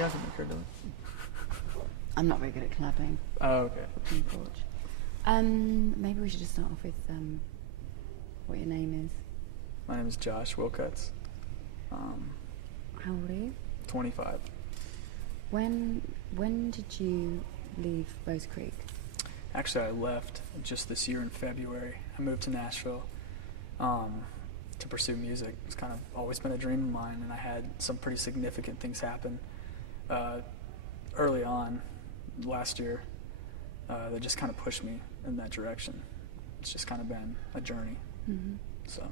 hasn't occurred to me. I'm not very good at clapping. Oh, okay. Maybe we should just start off with what your name is. My name is Josh Wilcuts. How old are you? 25. When did you leave Rose Creek? Actually, I left just this year in February. I moved to Nashville to pursue music. It's kind of always been a dream of mine, and I had some pretty significant things happen early on last year that just kind of pushed me in that direction. It's just kind of been a journey. Mm-hmm. So,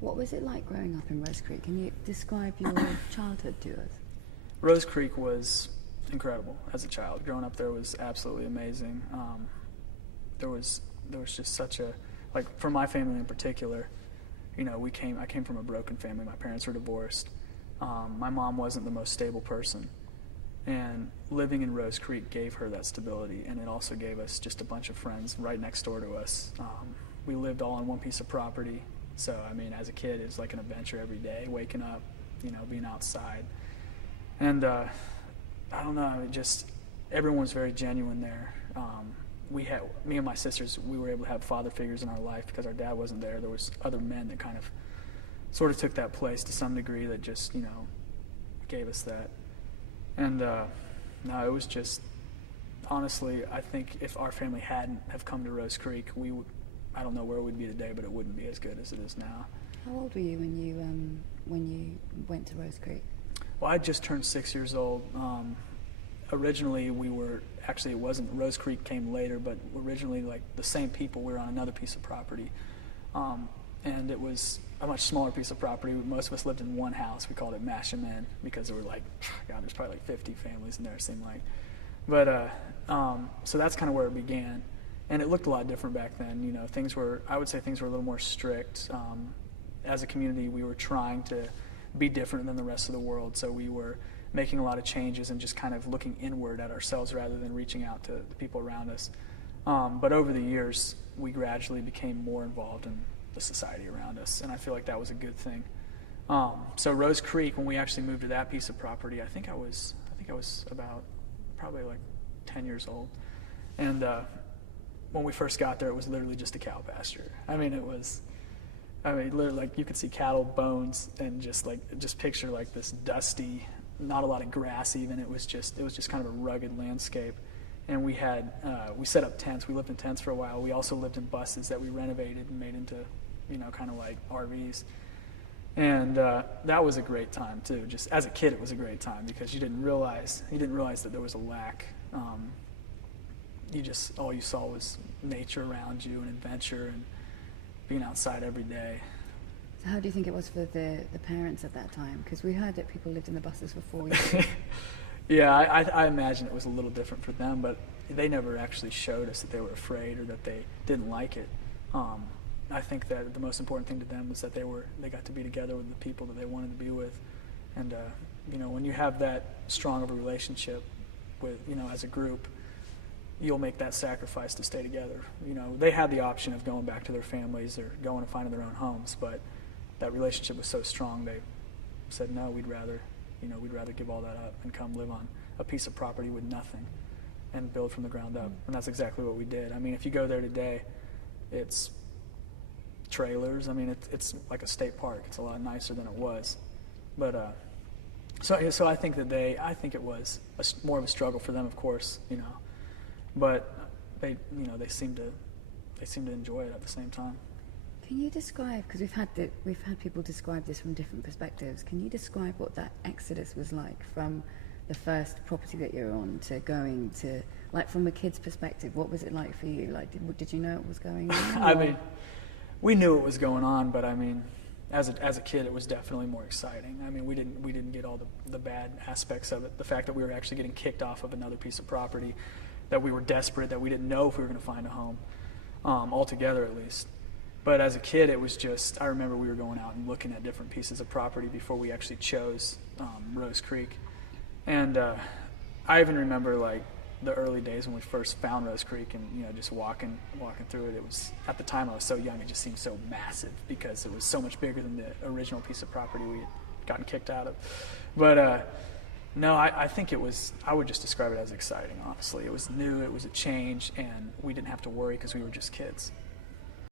what was it like growing up in Rose Creek? Can you describe your childhood to us? Rose Creek was incredible as a child. Growing up there was absolutely amazing. There was just such a, like, for my family in particular, you know, I came from a broken family. My parents were divorced. My mom wasn't the most stable person. And living in Rose Creek gave her that stability, and it also gave us just a bunch of friends right next door to us. We lived all on one piece of property. So, I mean, as a kid, it was like an adventure every day, waking up, you know, being outside. And I don't know, everyone was very genuine there. Me and my sisters, we were able to have father figures in our life because our dad wasn't there. There was other men that kind of sort of took that place to some degree that just, you know, gave us that. And no, it was just, honestly, I think if our family hadn't have come to Rose Creek, I don't know where we'd be today, but it wouldn't be as good as it is now. How old were you when you went to Rose Creek? Well, I just turned 6 years old. Originally, it wasn't, Rose Creek came later, but originally, like, the same people, we were on another piece of property. And it was a much smaller piece of property. Most of us lived in one house. We called it Mash 'em In because there were there's probably like 50 families in there, it seemed like. But, so that's kind of where it began. And it looked a lot different back then. You know, I would say things were a little more strict. As a community, we were trying to be different than the rest of the world. So we were making a lot of changes and just kind of looking inward at ourselves rather than reaching out to the people around us. But over the years, we gradually became more involved in the society around us, and I feel like that was a good thing. So Rose Creek, when we actually moved to that piece of property, I think I was about probably like 10 years old. And when we first got there, it was literally just a cow pasture. Literally, like, you could see cattle bones and just picture like this dusty, not a lot of grass even. It was just kind of a rugged landscape. And we set up tents. We lived in tents for a while. We also lived in buses that we renovated and made into, you know, kind of like RVs. And that was a great time too. Just as a kid, it was a great time because you didn't realize that there was a lack. All you saw was nature around you and adventure and being outside every day. So how do you think it was for the parents at that time? Because we heard that people lived in the buses for 4 years. Yeah, I imagine it was a little different for them, but they never actually showed us that they were afraid or that they didn't like it. I think that the most important thing to them was that they got to be together with the people that they wanted to be with. And, you know, when you have that strong of a relationship with, you know, as a group, you'll make that sacrifice to stay together. You know, they had the option of going back to their families or going and finding their own homes, but that relationship was so strong, they said, no, we'd rather give all that up and come live on a piece of property with nothing and build from the ground up. And that's exactly what we did. I mean, if you go there today, it's trailers. I mean, it's like a state park. It's a lot nicer than it was. But so I think it was more of a struggle for them, of course, you know. But they seem to enjoy it at the same time. Can you describe, because we've had people describe this from different perspectives, can you describe what that exodus was like from the first property that you're on to going to, like, from a kid's perspective, what was it like for you? Like, did you know it was going on? I mean, we knew it was going on, but I mean, as a kid, it was definitely more exciting. I mean, we didn't get all the bad aspects of it. The fact that we were actually getting kicked off of another piece of property, that we were desperate, that we didn't know if we were going to find a home, altogether at least. But as a kid, it was just, I remember we were going out and looking at different pieces of property before we actually chose Rose Creek. And I even remember, like, the early days when we first found Rose Creek and, you know, just walking through it. It was, at the time I was so young, it just seemed so massive because it was so much bigger than the original piece of property we had gotten kicked out of. But No, I think it was, I would just describe it as exciting, honestly. It was new, it was a change, and we didn't have to worry because we were just kids.